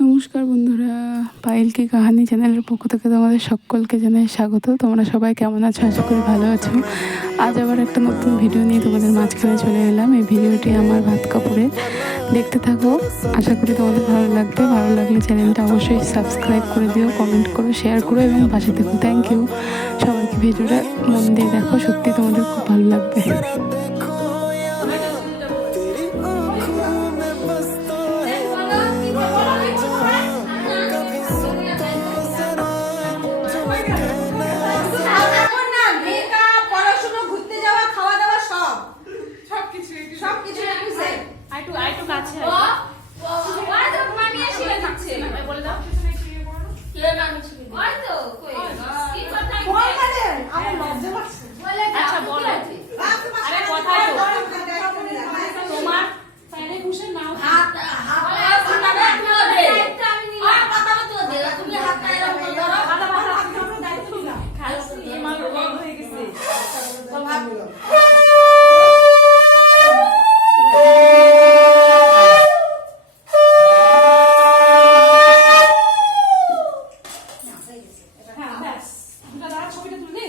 নমস্কার বন্ধুরা, পায়েল কি কাহানি চ্যানেলের পক্ষ থেকে তোমাদের সকলকে জানাই স্বাগত। তোমরা সবাই কেমন আছো? আশা করি ভালো আছো। আজ আবার একটা নতুন ভিডিও নিয়ে তোমাদের মাঝখানে চলে এলাম। এই ভিডিওটি আমার ভাত কাপড়ের, দেখতে থাকো। আশা করি তোমাদের ভালো লাগবে। ভালো লাগলে চ্যানেলটা অবশ্যই সাবস্ক্রাইব করে দিও, কমেন্ট করো, শেয়ার করো এবং পাশে দেখো। থ্যাংক ইউ সবাইকে। ভিডিওটা মন দিয়ে দেখো, সত্যি তোমাদের খুব ভালো লাগবে। ছবিটা তুলবি?